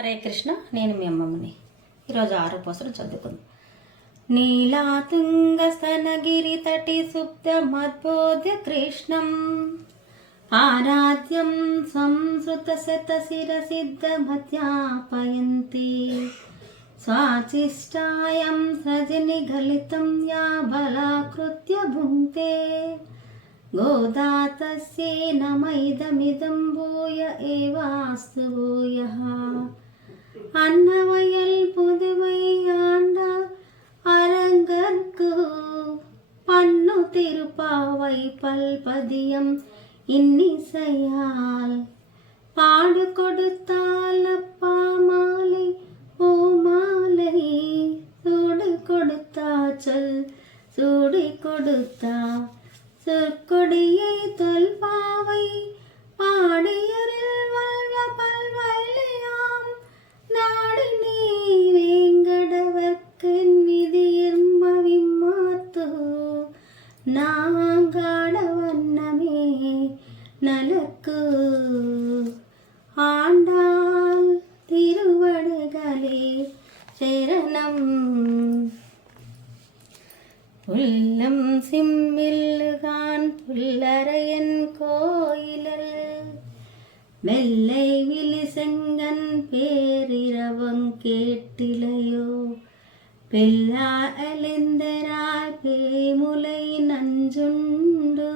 హరే కృష్ణ. నేను మీ అమ్మమ్మని. ఈరోజు 6వ పోసరం చదువుకుంది. నీలాతుంగస్తనగిరి తటి సుప్తమద్బోధ్య కృష్ణం ఆరాధ్యం సంసృత శతశిరసిద్ధమధ్యాపయంతి స్వాచిష్టాయం సృజని గలితం యా బలాకృత్య భుంక్తే గోదా తస్యేన మైదమిదం భూయ ఏవాస్తు భూయః அன்னவயல் புதுவை ஆண்டாள் அரங்கற்கு பன்னு திருப்பாவை பல்பதியம் இன்னிசையால் பாடு கொடுத்தால் அப்பா மாலை ஓ மாலை சூடு கொடுத்தா சொல் சூடி கொடுத்தா சொற்கொடியை தொல்பாவை பாடியரில் வல்வ பல்வழியாம் நாடி நீ வேங்கடவர்க்கன் விதியிர்மவிம்மாத்து நாங்காடவண்ணமே நலக்கு ஆண்டாள் திருவடுகளே சரணம். புல்லம் சிம்மில்லுகான் புல்லரையன் கோயிலில் மெல்லை விழி செங்கன் பேரிரவம் கேட்டிலையோ பெல்லா அலிந்தராய் பேமுலை நஞ்சுண்டு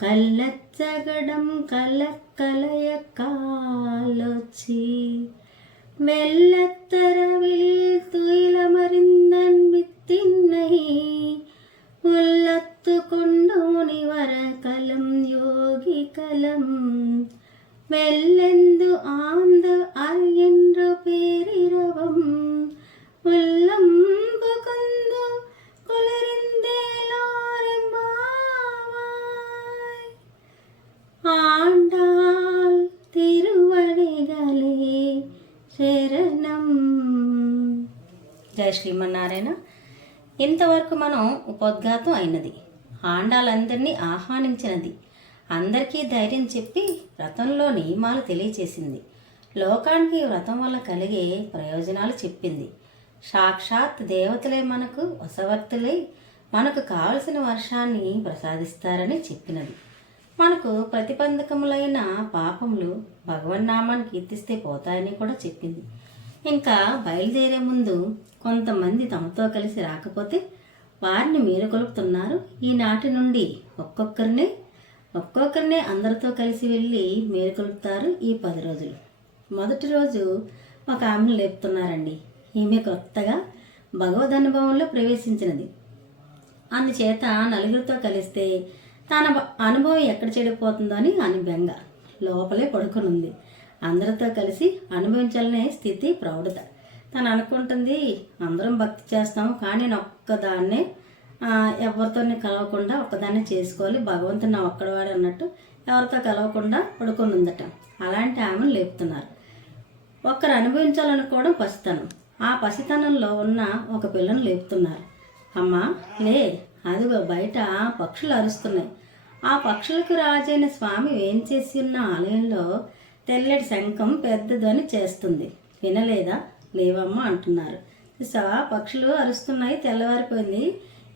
கள்ளச்சகடம் கலக்கலைய காலொச்சி வெள்ளத்தரவில் துயிலமறிந்தன் வித்தின்னை உள்ளத்து கொண்டோனி வர கலம் யோகி கலம் வெள்ளெந்து ஆந்த அரியன்ற பேரிரவம் உள்ளம் புகுந்து குளிர்ந்தேலோரெம்பாவாய் ஆண்டாள் తిరువడిగలే శరణం. జయ శ్రీమన్నారాయణ. ఇంతవరకు మనం ఉపోద్ఘాతం అయినది, ఆండాలందరినీ ఆహ్వానించినది, అందరికీ ధైర్యం చెప్పి వ్రతంలో నియమాలు తెలియచేసింది, లోకానికి వ్రతం వల్ల కలిగే ప్రయోజనాలు చెప్పింది, సాక్షాత్ దేవతలే మనకు వశవర్తులై మనకు కావలసిన వర్షాన్ని ప్రసాదిస్తారని చెప్పినది, మనకు ప్రతిబంధకములైన పాపములు భగవన్నామాన్ని కీర్తిస్తే పోతాయని కూడా చెప్పింది. ఇంకా బయలుదేరే ముందు కొంతమంది తమతో కలిసి రాకపోతే వారిని మేలుకొలుపుతున్నారు. ఈనాటి నుండి ఒక్కొక్కరినే అందరితో కలిసి వెళ్ళి మేలుకొలుపుతారు. ఈ 10 రోజులు మొదటి రోజు ఒక ఆమెను లేపుతున్నారండి. ఈమె కొత్తగా భగవద్ అనుభవంలో ప్రవేశించినది, అందుచేత నలుగురితో కలిస్తే తన అనుభవం ఎక్కడ చెడిపోతుందో అని బెంగ లోపలే పడుకునుంది. అందరితో కలిసి అనుభవించాలనే స్థితి ప్రౌఢత. తను అనుకుంటుంది, అందరం భక్తి చేస్తాము కానీ నేను ఒక్కదాన్నే ఎవరితో కలవకుండా ఒక్కదాన్నే చేసుకోవాలి, భగవంతుని నా ఒక్కడవాడు అన్నట్టు ఎవరితో కలవకుండా పడుకొని ఉందట. అలాంటి ఆమెను లేపుతున్నారు. ఒక్కరు అనుభవించాలనుకోవడం పసితనం. ఆ పసితనంలో ఉన్న ఒక పిల్లను లేపుతున్నారు. అమ్మా లే, అదిగో బయట పక్షులు అరుస్తున్నాయి. ఆ పక్షులకు రాజైన స్వామి వేంచేసి ఉన్న ఆలయంలో తెల్లటి శంఖం పెద్దదని చేస్తుంది, వినలేదా? లేవమ్మా అంటున్నారు. పక్షులు అరుస్తున్నాయి, తెల్లవారిపోయింది,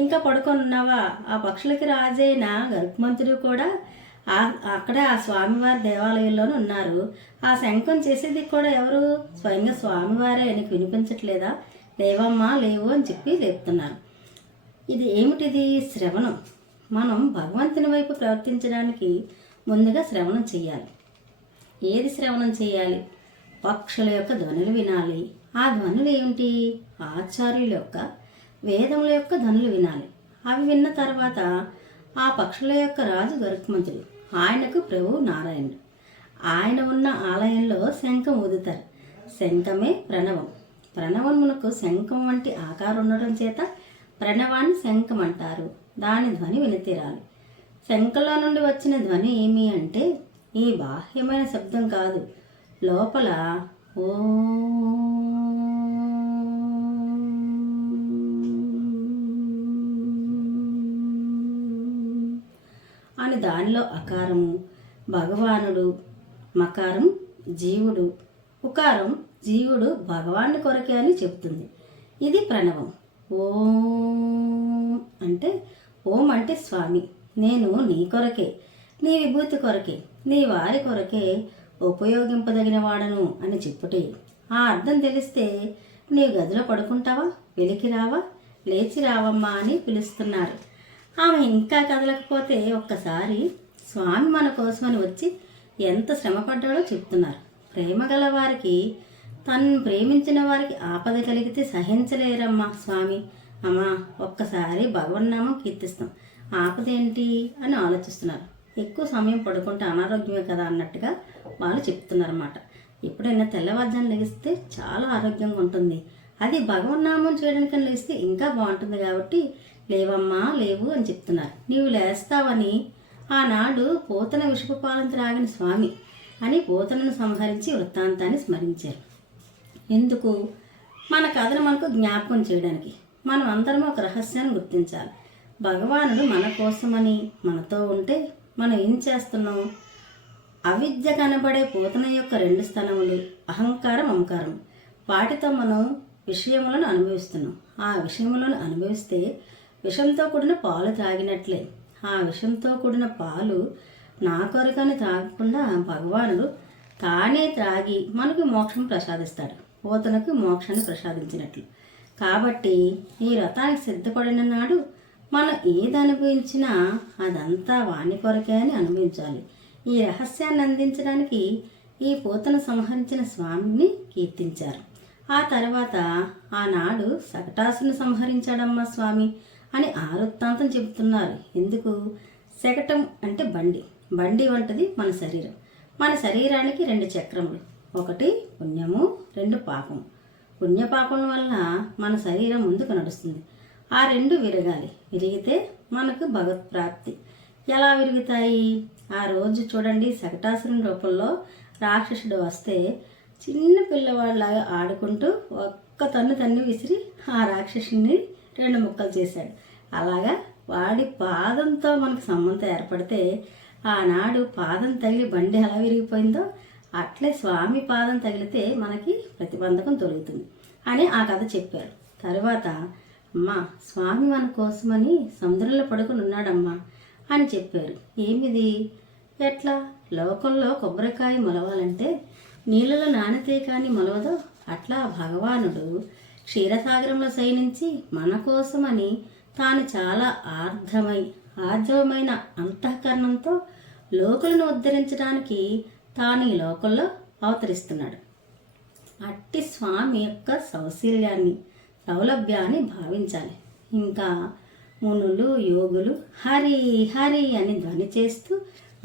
ఇంకా పడుకొని ఉన్నావా? ఆ పక్షులకి రాజైన గరుత్మంతుడు కూడా అక్కడే ఆ స్వామివారి దేవాలయంలోనే ఉన్నారు. ఆ శంఖం చేసేది కూడా ఎవరు? స్వయంగా స్వామివారే. నీకు వినిపించట్లేదా? లేవమ్మా లేవు అని చెప్పి లేపుతున్నారు. ఇది ఏమిటిది? శ్రవణం. మనం భగవంతుని వైపు ప్రవర్తించడానికి ముందుగా శ్రవణం చేయాలి. ఏది శ్రవణం చేయాలి? పక్షుల యొక్క ధ్వనులు వినాలి. ఆ ధ్వనులు ఏమిటి? ఆచార్యుల యొక్క వేదముల యొక్క ధ్వనులు వినాలి. అవి విన్న తర్వాత ఆ పక్షుల యొక్క రాజు గరుత్మంతుడు, ఆయనకు ప్రభువు నారాయణుడు, ఆయన ఉన్న ఆలయంలో శంఖం ఊదుతారు. శంఖమే ప్రణవం. ప్రణవమునకు శంఖం వంటి ఆకారం ఉండడం చేత ప్రణవాన్ని శంఖం అంటారు. దాని ధ్వని వినితీరాలి. శంఖంలో నుండి వచ్చిన ధ్వని ఏమి అంటే ఈ బాహ్యమైన శబ్దం కాదు, లోపల ఓ అని దానిలో అకారము భగవానుడు, మకారం జీవుడు, ఉకారం జీవుడు భగవాన్ని కొరకే అని చెప్తుంది. ఇది ప్రణవం. ఓం అంటే ఓం అంటే స్వామి, నేను నీ కొరకే, నీ విభూతి కొరకే, నీ వారి కొరకే ఉపయోగింపదగిన వాడను అని చెప్పుటే ఆ అర్థం తెలిస్తే నీ గదిలో పడుకుంటావా, వెలికి రావా, లేచి రావమ్మా అని పిలుస్తున్నారు. ఆమె ఇంకా కదలకపోతే ఒక్కసారి స్వామి మన కోసమని వచ్చి ఎంత శ్రమపడ్డాడో చెప్తున్నారు. ప్రేమ గల వారికి, తను ప్రేమించిన వారికి ఆపద కలిగితే సహించలేరమ్మా స్వామి. అమ్మా ఒక్కసారి భగవన్నామం కీర్తిస్తాం, ఆపదేంటి అని ఆలోచిస్తున్నారు. ఎక్కువ సమయం పడుకుంటే అనారోగ్యమే కదా అన్నట్టుగా వాళ్ళు చెప్తున్నారన్నమాట. ఎప్పుడైనా తెల్లవారుజామున లెగిస్తే చాలా ఆరోగ్యంగా ఉంటుంది, అది భగవన్నామం చేయడానికని లేస్తే ఇంకా బాగుంటుంది కాబట్టి లేవమ్మా లేవు అని చెప్తున్నారు. నీవు లేస్తావని ఆనాడు పోతన విషపుపాలను త్రాగిన స్వామి అని పోతనను సంహరించి వృత్తాంతాన్ని స్మరించారు. ఎందుకు? మన కథను మనకు జ్ఞాపకం చేయడానికి. మనం అందరం ఒక రహస్యాన్ని గుర్తించాలి. భగవానుడు మన కోసమని మనతో ఉంటే మనం ఏం చేస్తున్నాం? అవిద్య కనబడే పోతన యొక్క 2 స్థానములు అహంకారం, మమకారం, వాటితో మనం విషయములను అనుభవిస్తున్నాం. ఆ విషయములను అనుభవిస్తే విషంతో కూడిన పాలు త్రాగినట్లే. ఆ విషంతో కూడిన పాలు నా కొరకని త్రాగకుండా భగవానుడు తానే త్రాగి మనకు మోక్షం ప్రసాదిస్తాడు, పోతనకు మోక్షాన్ని ప్రసాదించినట్లు. కాబట్టి ఈ వ్రతానికి సిద్ధపడిన నాడు మనం ఏది అనుభవించినా అదంతా వాణి కొరకే అని అనుభవించాలి. ఈ రహస్యాన్ని అందించడానికి ఈ పోతను సంహరించిన స్వామిని కీర్తించారు. ఆ తర్వాత ఆనాడు శకటాసుని సంహరించాడమ్మా స్వామి అని వృత్తాంతం చెబుతున్నారు. ఎందుకు? శకటం అంటే బండి, బండి వంటిది మన శరీరం. మన శరీరానికి 2 చక్రములు, ఒకటి పుణ్యము, 2 పాపము. పుణ్యపాపం వల్ల మన శరీరం ముందుకు నడుస్తుంది. ఆ 2 విరగాలి, విరిగితే మనకు భగవత్ ప్రాప్తి. ఎలా విరుగుతాయి? ఆ రోజు చూడండి, శకటాసురుని రూపంలో రాక్షసుడు వస్తే చిన్న పిల్లవాడిలాగా ఆడుకుంటూ ఒక్క తన్ను విసిరి ఆ రాక్షసుని 2 ముక్కలు చేశాడు. అలాగా వాడి పాదంతో మనకు సంబంధం ఏర్పడితే ఆనాడు పాదం తగిలి బండి ఎలా విరిగిపోయిందో అట్లే స్వామి పాదం తగిలితే మనకి ప్రతిబంధకం తొలుగుతుంది అని ఆ కథ చెప్పారు. తర్వాత అమ్మా స్వామి మన కోసమని సముద్రంలో పడుకుని ఉన్నాడమ్మా అని చెప్పారు. ఏమిది? ఎట్లా? లోకంలో కొబ్బరికాయ మొలవాలంటే నీళ్ళలో నానితే కానీ మొలవదో అట్లా భగవానుడు క్షీరసాగరంలో శయనించి మన కోసమని తాను చాలా ఆర్జవమైన అంతఃకరణంతో లోకులను ఉద్ధరించడానికి తాను ఈ లోకంలో అవతరిస్తున్నాడు. అట్టి స్వామి యొక్క సౌశల్యాన్ని, సౌలభ్యాన్ని భావించాలి. ఇంకా మునులు, యోగులు హరి హరి అని ధ్వని చేస్తూ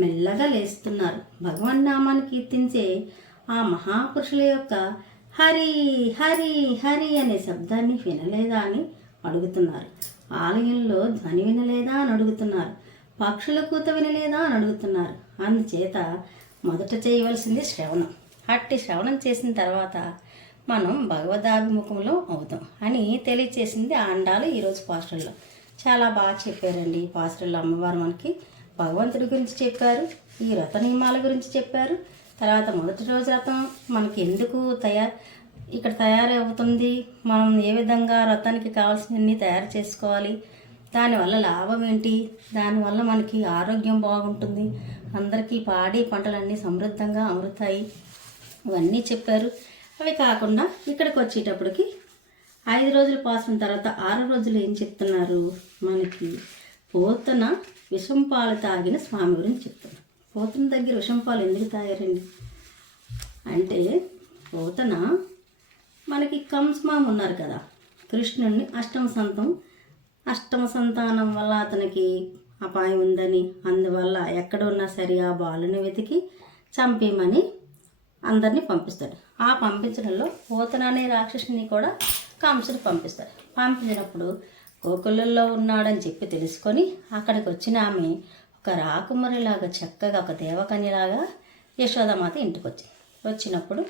మెల్లగా లేస్తున్నారు. భగవన్నామాన్ని కీర్తించే ఆ మహాపురుషుల యొక్క హరి హరి హరి అనే శబ్దాన్ని వినలేదా అని అడుగుతున్నారు. ఆలయంలో ధ్వని వినలేదా అని అడుగుతున్నారు. పక్షుల కూత వినలేదా అని అడుగుతున్నారు. అందుచేత మొదట చేయవలసింది శ్రవణం. అట్టి శ్రవణం చేసిన తర్వాత మనం భగవదాభిముఖంలో అవుతాం అని తెలియచేసింది ఆండాలు ఈరోజు పాస్టర్లో. చాలా బాగా చెప్పారండి పాస్టర్లో. అమ్మవారు మనకి భగవంతుడి గురించి చెప్పారు, ఈ వ్రత నియమాల గురించి చెప్పారు. తర్వాత మొదటి రోజు వ్రతం మనకి ఎందుకు ఇక్కడ తయారవుతుంది, మనం ఏ విధంగా వ్రతానికి కావాల్సినవన్నీ తయారు చేసుకోవాలి, దానివల్ల లాభం ఏంటి, దానివల్ల మనకి ఆరోగ్యం బాగుంటుంది, అందరికీ పాడి పంటలన్నీ సమృద్ధంగా అమరుతాయి, ఇవన్నీ చెప్పారు. అవి కాకుండా ఇక్కడికి వచ్చేటప్పటికి 5 రోజులు పాసిన తర్వాత 6 రోజులు ఏం చెప్తున్నారు? మనకి పోతన విషం పాలు తాగిన స్వామి గురించి చెప్తున్నారు. పోతన దగ్గర విషం పాలు ఎందుకు తాగారండి అంటే, పోతన మనకి కంసమామ ఉన్నారు కదా, కృష్ణుడిని అష్టమ సంతానం వల్ల అతనికి అపాయం ఉందని, అందువల్ల ఎక్కడ ఉన్నా సరే ఆ బాలుని వెతికి చంపేమని అందరినీ పంపిస్తాడు. ఆ పంపించడంలో పోతన అనే రాక్షసుని కూడా కంసుడు పంపిస్తాడు. పంపించినప్పుడు గోకులంలో ఉన్నాడని చెప్పి తెలుసుకొని అక్కడికి వచ్చిన ఆమె ఒక రాకుమారిలాగా చక్కగా ఒక దేవకన్యలాగా యశోదామాత ఇంటికి వచ్చినప్పుడు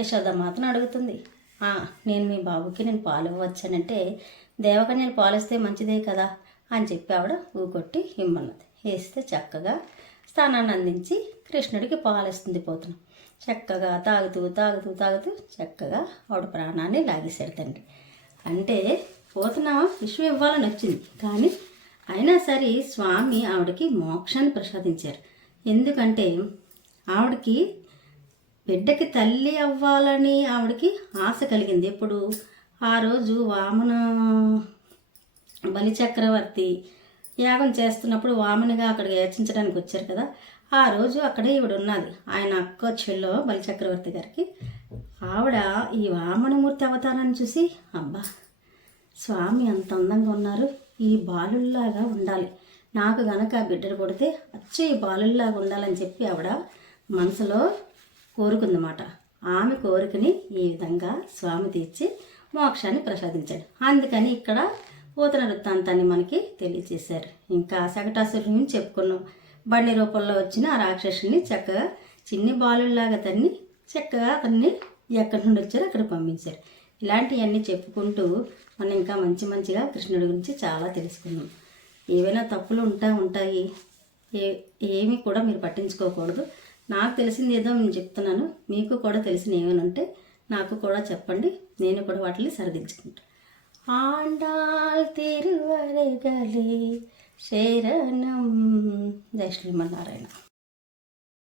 యశోదామాతను అడుగుతుంది, నేను మీ బాబుకి పాలు ఇవ్వచ్చానంటే, దేవకన్యలు పాలిస్తే మంచిదే కదా అని చెప్పి ఆవిడ ఊకొట్టి ఇమ్మన్నది. వేస్తే చక్కగా స్థానాన్ని అందించి కృష్ణుడికి పాలిస్తుంది పోతున్నా. చక్కగా తాగుతూ చక్కగా ఆవిడ ప్రాణాన్ని లాగేశాడు తండ్రి. అంటే పోతన విషయం ఇవ్వాలని వచ్చింది, కానీ అయినా సరే స్వామి ఆవిడకి మోక్షాన్ని ప్రసాదించారు. ఎందుకంటే ఆవిడకి బిడ్డకి తల్లి అవ్వాలని ఆవిడకి ఆశ కలిగింది. ఎప్పుడు ఆ రోజు వామన బలిచక్రవర్తి యాగం చేస్తున్నప్పుడు వామనిగా అక్కడికి యాచించడానికి వచ్చారు కదా, ఆ రోజు అక్కడే ఈవిడ ఉన్నది. ఆయన అక్క చెల్లో బలిచక్రవర్తి గారికి ఆవిడ ఈ వామనమూర్తి అవతారాన్ని చూసి, అబ్బా స్వామి అంత అందంగా ఉన్నారు, ఈ బాలుల్లాగా ఉండాలి, నాకు గనక బిడ్డలు పుడితే అచ్చే ఈ బాలుల్లాగా ఉండాలని చెప్పి ఆవిడ మనసులో కోరుకుందన్నమాట. ఆమె కోరికని ఈ విధంగా స్వామి తీర్చి మోక్షాన్ని ప్రసాదించాడు. అందుకని ఇక్కడ పోతన వృత్తాంతాన్ని మనకి తెలియజేశారు. ఇంకా శకటాసురుని చెప్పుకున్నాం. బండి రూపంలో వచ్చిన ఆ రాక్షసుని చక్కగా చిన్ని బాలుల్లాగా తన్ని చక్కగా అతన్ని ఎక్కడి నుండి వచ్చారో అక్కడ పంపించారు. ఇలాంటివన్నీ చెప్పుకుంటూ మనం ఇంకా మంచిగా కృష్ణుడి గురించి చాలా తెలుసుకున్నాం. ఏవైనా తప్పులు ఉంటాయి, ఏమీ కూడా మీరు పట్టించుకోకూడదు. నాకు తెలిసింది ఏదో నేను చెప్తున్నాను, మీకు కూడా తెలిసిన ఏమైనా ఉంటే నాకు కూడా చెప్పండి, నేను కూడా వాటిని సరిదిద్దుకుంటాను. ఆండాల్ తిరువరగలే శరణం. జై శ్రీమన్నారాయణ.